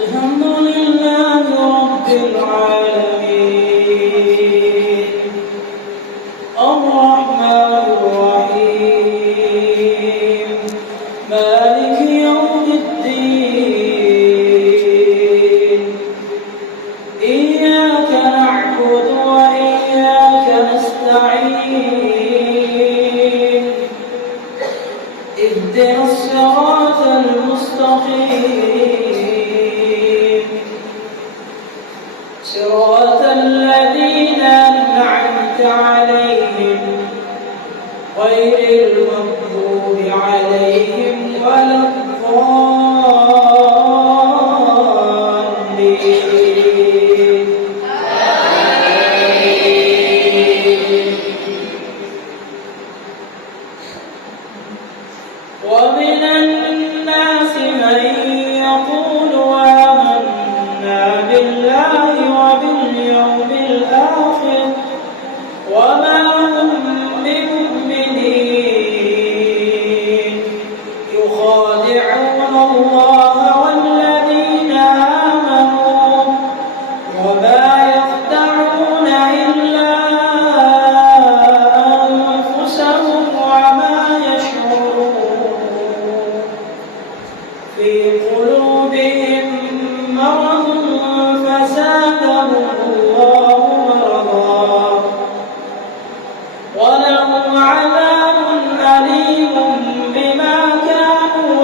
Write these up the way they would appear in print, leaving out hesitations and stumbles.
الحمد لله رب العالمين الرحمن الرحيم مالك يوم الدين إياك نعبد وإياك نستعين اهدنا الصراط المستقيم صراط الذين أنعمت عليهم غير المغضوب عليهم ولا الضالين ومن الناس من يقول آمنا بالله وباليوم الآخر وما هم بمؤمنين يخادعون الله والذين آمنوا وما يخدعون إلا أنفسهم وما يشعرون في قلوبهم مرض فزادهم الله مرضا ولهم عذاب أليم بما كانوا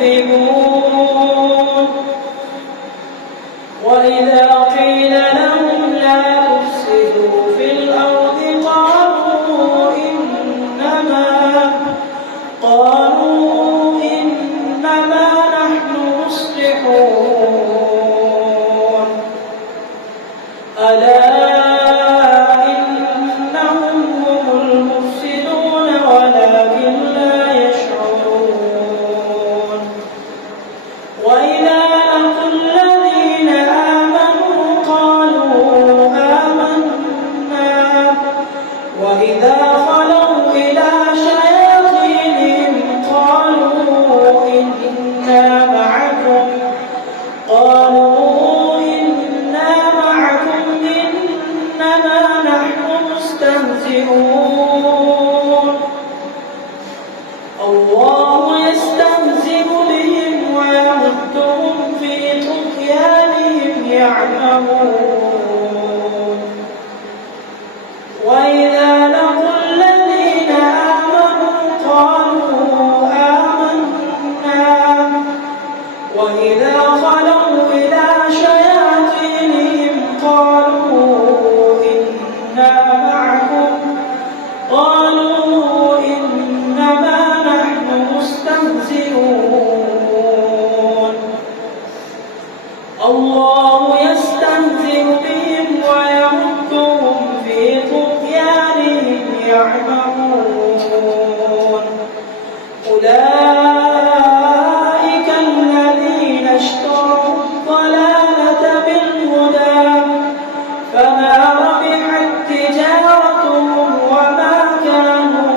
يكذبون وإذا قيل لهم لا تفسدوا في الأرض قالوا إنما نحن مصلحون ألا إنهم هم المفسدون ولكن لا يشعرون وإذا لقوا الذين آمنوا قالوا آمنا وإذا خلوا إلى شياطينهم قالوا إنا معكم إنما نحن مستهزئون الله يستهزئ بهم ويمدهم في طغيانهم يعمهون وإذا لقوا الذين آمنوا قالوا آمنا وإذا خلوا إلى شياطينهم قالوا إنا معكم إنما نحن مستهزئون الله يستهزئ بهم ويمدهم في طغيانهم يعمهون أولئك الذين اشتروا الضلالة بالهدى فما ربحت تجارتهم وما كانوا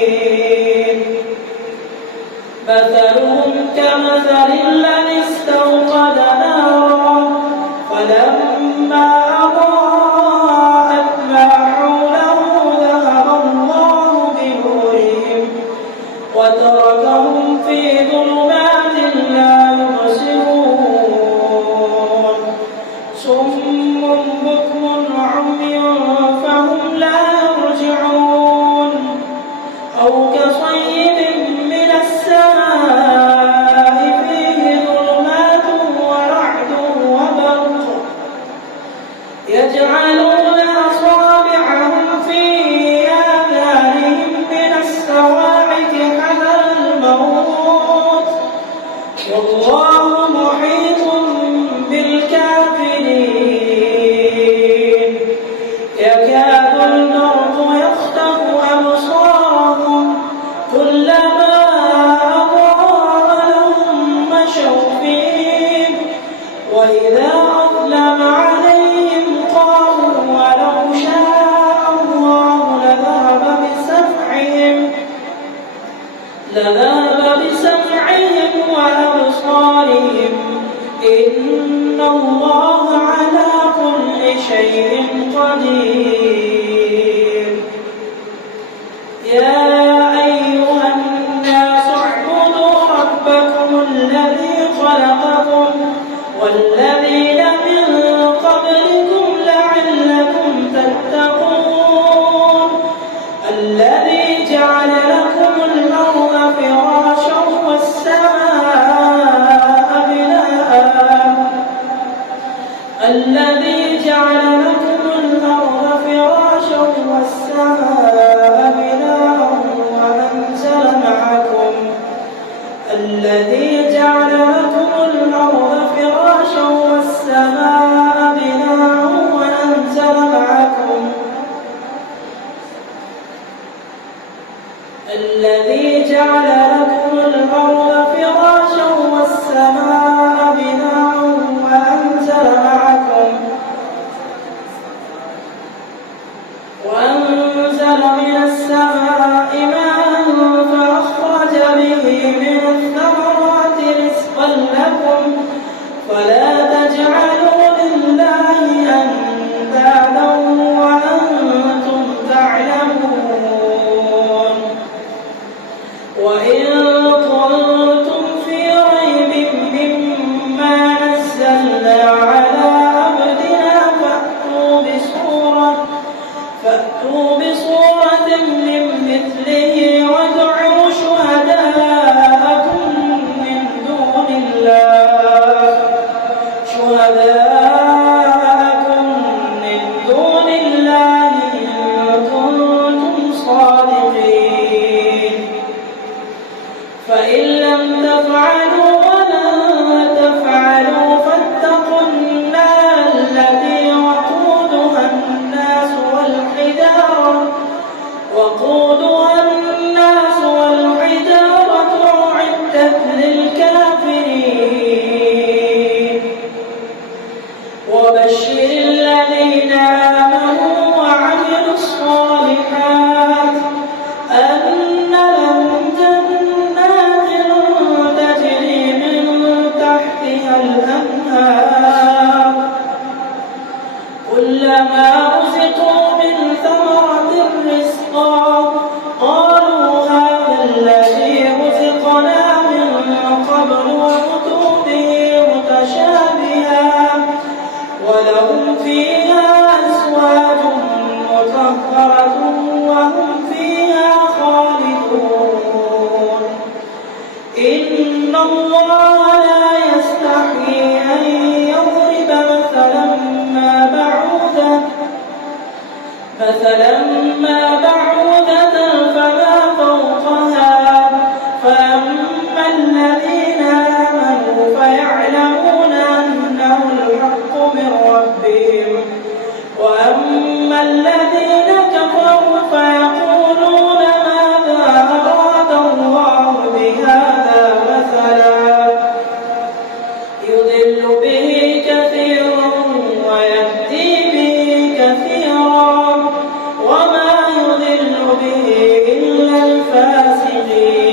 مهتدين مثلهم كمثل الذي استوقد نارا فلما أضاءت ما حوله ذهب الله بنورهم وتركهم في ظلمات لا يبصرون صم بكم عمي فهم لا يرجعون أو كصيب من السماء فيه ظلمات ورعد وبرق يجعلون أصابعهم في آذانهم من الصواعق حذر الموت والله محيط بالكافرين يكاد البرق يخطف أبصارهم كلما أضاء لهم مشوا فيه وإذا أظلم عليهم قاموا ولو شاء الله لذهب بسمعهم وأبصارهم إن الله على كل شيء قدير. يا أيها الناس اعبدوا ربكم الذي خلقكم والذين من قبلكم لعلكم تتقون. الذي جعل لكم الأرض فراشا والسماء بناء. الذي جعل لكم الأرض فراشا والسماء بناء وأنزل معكم. الذي جعل لكم الأرض فراشا والسماء بناء وأنزل معكم. الذي جعل لكم الأرض فراشا والسماء بناء وأنزل من السماء ماء فأخرج به من الثمرات رزقا لكم فلا تجعلوا لله أندادا وأنتم تعلمون. وإن كنتم في ريب مما نزلنا على عبدنا فأتوا بصورة من مثله وادعوا شهداءكم من دون الله إن كنتم صادقين. فإن لم تفعلوا ولن تفعلوا فاتقوا النار التي وقودها الناس والحجارة أعدت للكافرين. وبشر الذين آمنوا وعملوا الصالحات أن لهم جنات تجري من تحتها الأنهار كلما رزقوا من ثمرة رزقا قالوا هذا الذي رزقنا من قبل وأتوا به متشابها ولهم فيها أزواج مطهرة وهم فيها خالدون. إن الله لا يستحيي أن يضرب مثلا ما بعوضة فما فوقها فأما الذين آمنوا فيعلمون أنه الحق من ربهم وأما الذين كفروا فيقولون ماذا أراد الله بهذا مثلا يضل به كثيرا ويهدي به كثيرا وما يضل به إلا الفاسقين.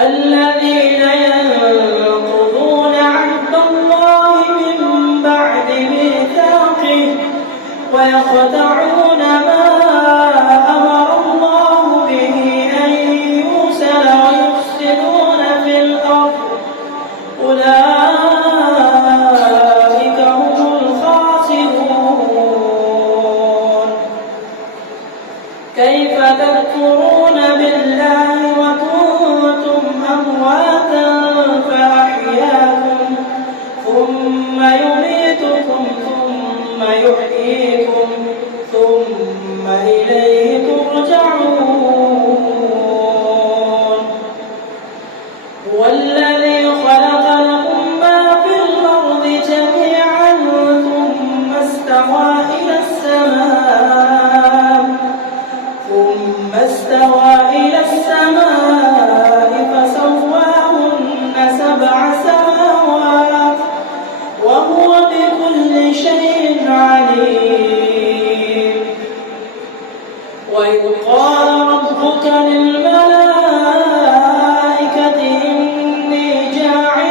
الذين ينقضون عهد الله من بعد ميثاقه ويقطعون ما أمر الله به أن يوصل ويفسدون في الأرض أولئك هم الخاسرون. كيف تكفرون بالله وكنتم أمواتا فأحياكم ثم يميتكم ثم يحييكم ثم إليه ترجعون. هو الذي خلق لكم ما في الأرض جميعا ثم استوى إلى السماء فسواهن سبع سماوات وهو بكل شيء عليم. وإذ قال ربك للملائكة إني جاعل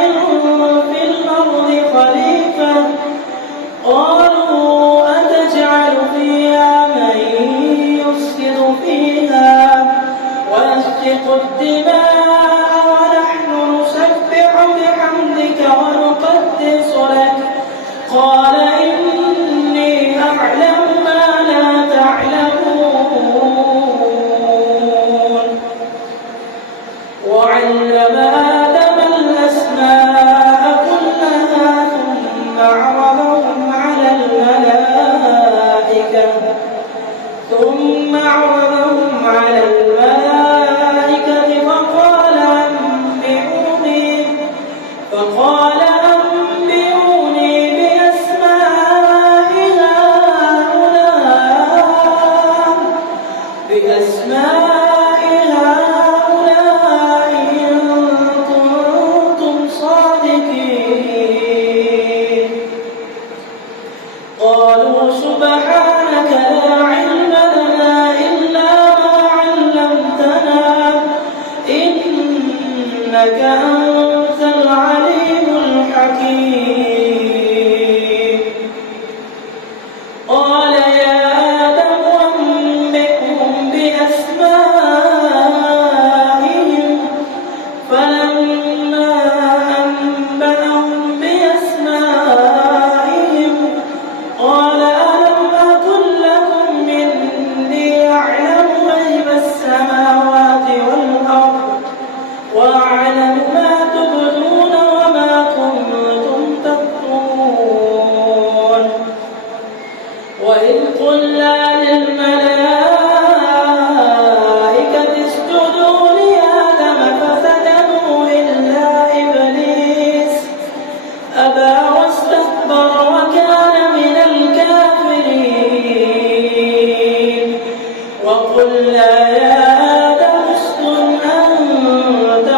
قال إني أعلم ما لا تعلمون وعلم آدم الأسماء كلها ثم عرضهم على الملائكة فقال أنبئوني بأسماء هؤلاء إن كنتم صادقين قالوا سبحانك لا علم لنا إلا ما علمتنا إنك أنت العليم الحكيم قال يا آدم أنبئهم بأسمائهم فلما أنبأهم بأسمائهم قال ألم أقل لكم إني أعلم غيب السماوات والأرض وأعلم ما تبدون وما كنتم تكتمون وإذ قلنا للملائكة اسجدوا لآدم فسجدوا إلا إبليس أبى واستكبر وكان من الكافرين وقلنا يا آدم اسكن أنت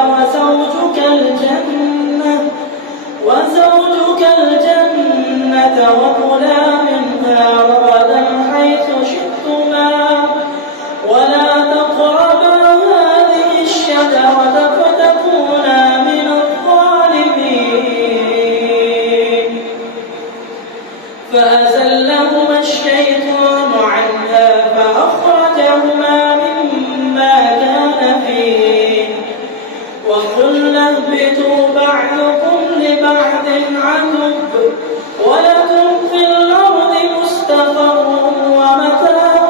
وزوجك الجنة وكلا منها رغدا حيث شئتما ولا تقربا هذه الشجرة فتكونا من الظالمين فأزلهما الشيطان عنها فأخرجهما مما كان فيه وقلنا اهبطوا بعضكم لبعض عدو ولكم في الأرض مستقر ومتاع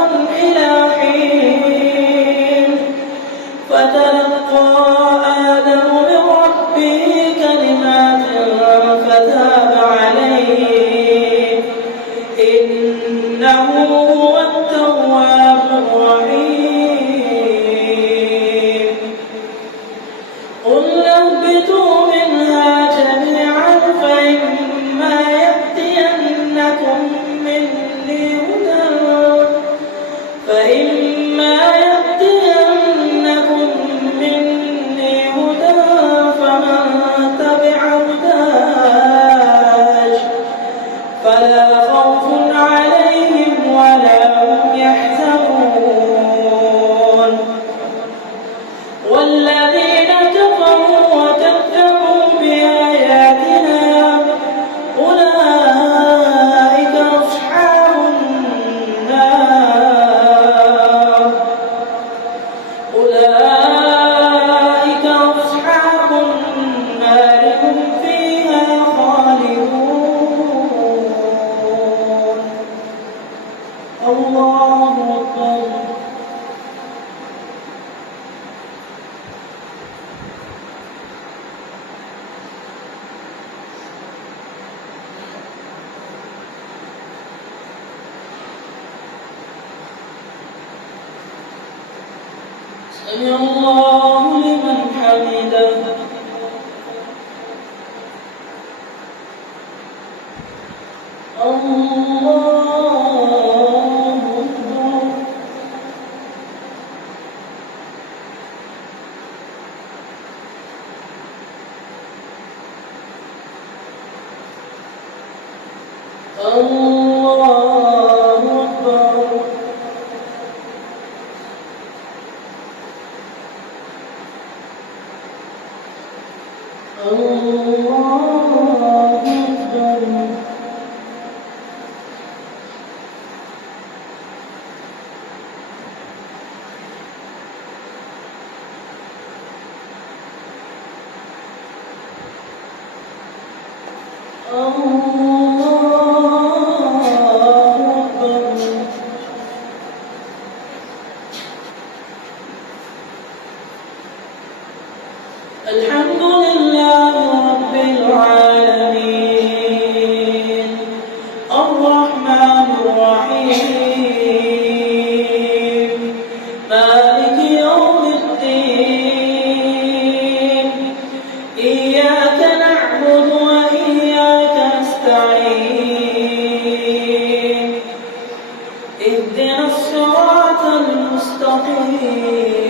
إلى حين فتلقى آدم من ربه كلمات فتاب عليه إنه هو التواب الرحيم قلنا اهبطوا منها جميعا فإما يأتينكم مني هدى فمن تبع هداي فلا خوف عليهم ولا هم يحزنون والذين كفروا وكذبوا بآياتنا أولئك أصحاب النار هم فيها خالدون الله أكبر سمع الله لمن حمده الله أكبر الله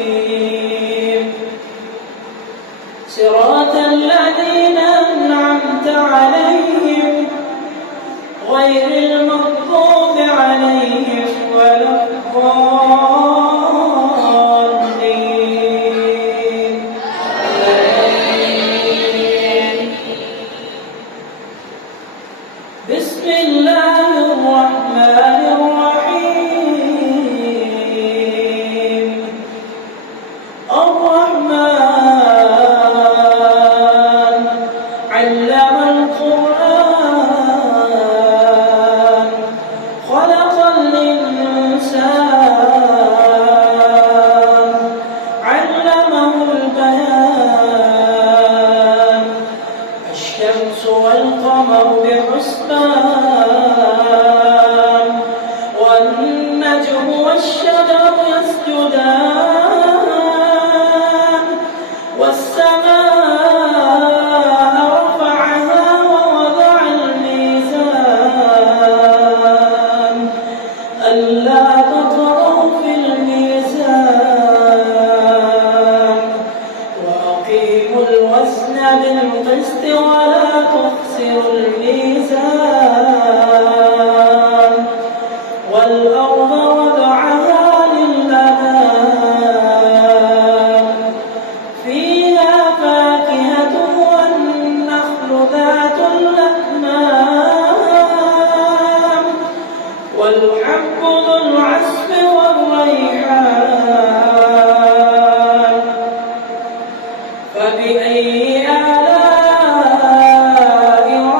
مستقيم صراط الذين أنعمت عليهم غير المغضوب عليهم ولا الضالين. بسم الله الرحمن الرحيم. الرحمن علم القرآن خلق الإنسان علمه البيان الشمس والقمر بحسبان والنجم والشجر يسجدان والسماء رفعها ووضع الميزان ألا تطغوا في الميزان وأقيموا الوزن بالقسط ولا تخسروا الميزان والأرض وضعها للأنام فيها فاكهة والنخل ذات الأكمام والحب ذو العصف والريحان فبأي آلاء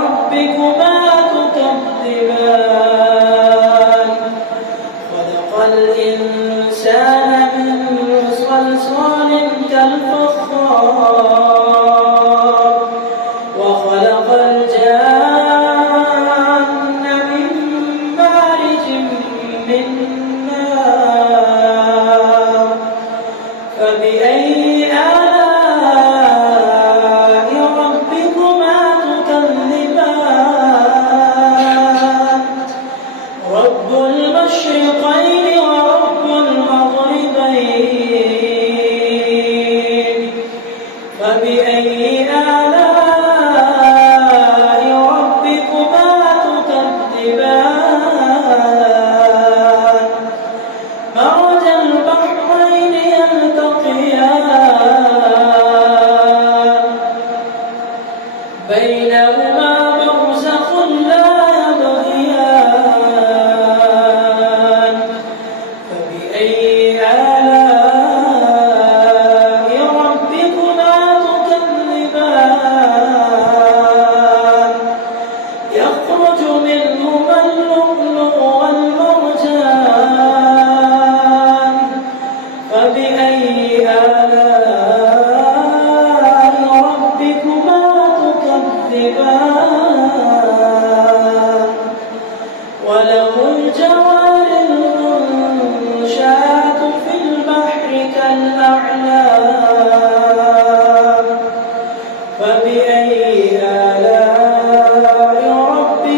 ربكما تكذبان خلق الإنسان من صلصال كالفخار وخلق الجان من مارج من نار فبأي آلاء ربكما تكذبان رب المشرقين ورب المغربين فبأي آلاء ربكما تكذبان مرج البحرين يلتقيان بينهما برزخ لا يبغيان فبأي آلاء ربكما تكذبان يخرج منهما اللؤلؤ والمرجان فبأي آلاء ربكما تكذبان وله الجوار المنشآت في البحر كالأعلام فبأي آلاء ربكما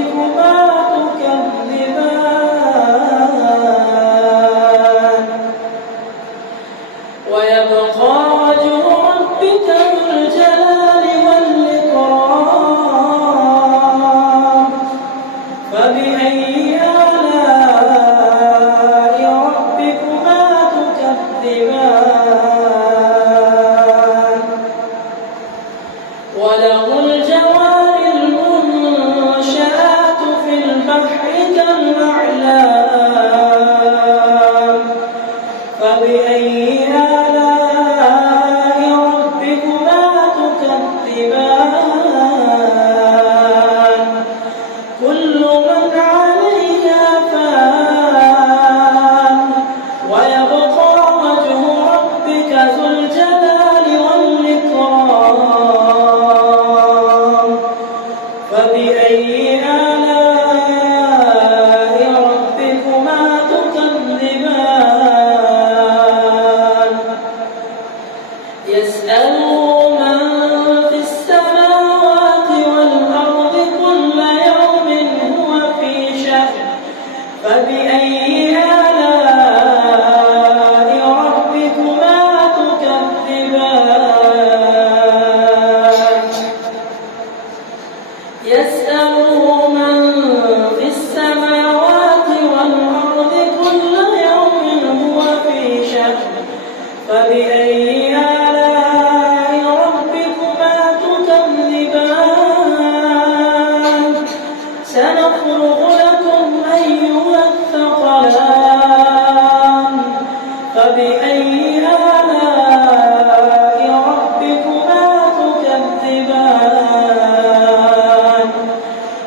له من في السماوات والأرض كل يوم هو في شأن فبأي آلاء ربكما تكذبان سنفرغ لكم أيها الثقلان فبأي آلاء ربكما تكذبان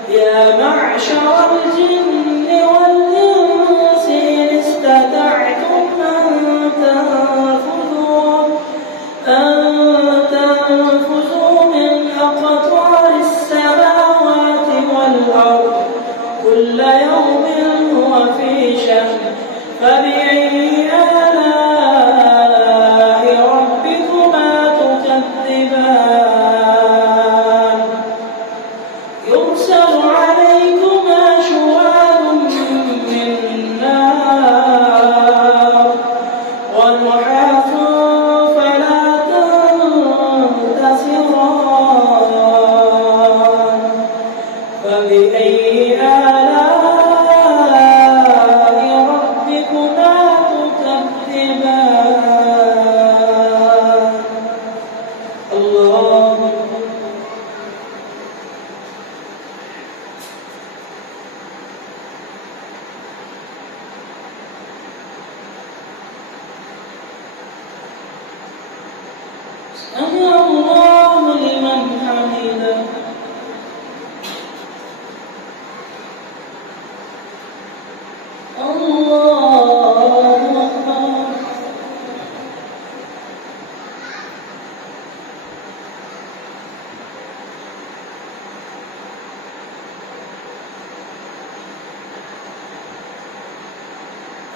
يا معشر الجن والإنس إن استطعتم أن تنفذوا من أقطار السماوات والأرض كل يوم هو في شأن فبأي آلاء ربكما تكذبان يرسل عليكما شواظ من نار ونحاس فلا تنتصران فبأي آلاء ربكما تكذبان الله سمع الله لمن حمده الله أكبر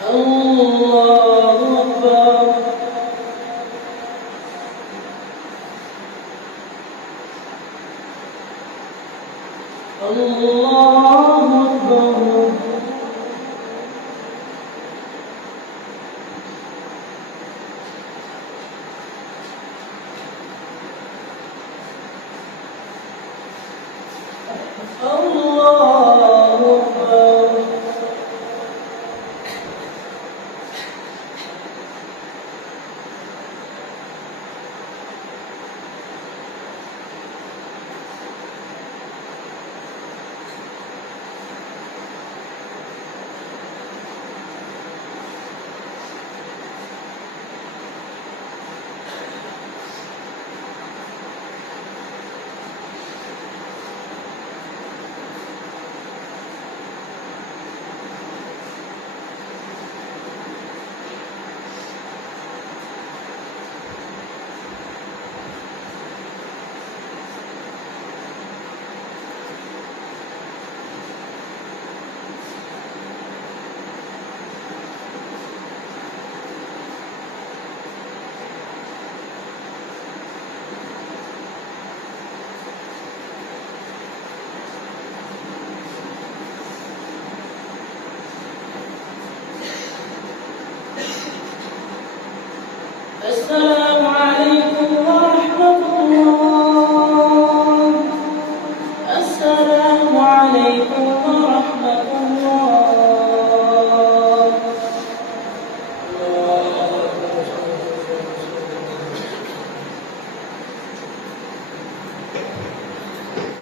الله أكبر الله أكبر الله أكبر السلام عليكم ورحمة الله السلام عليكم ورحمة الله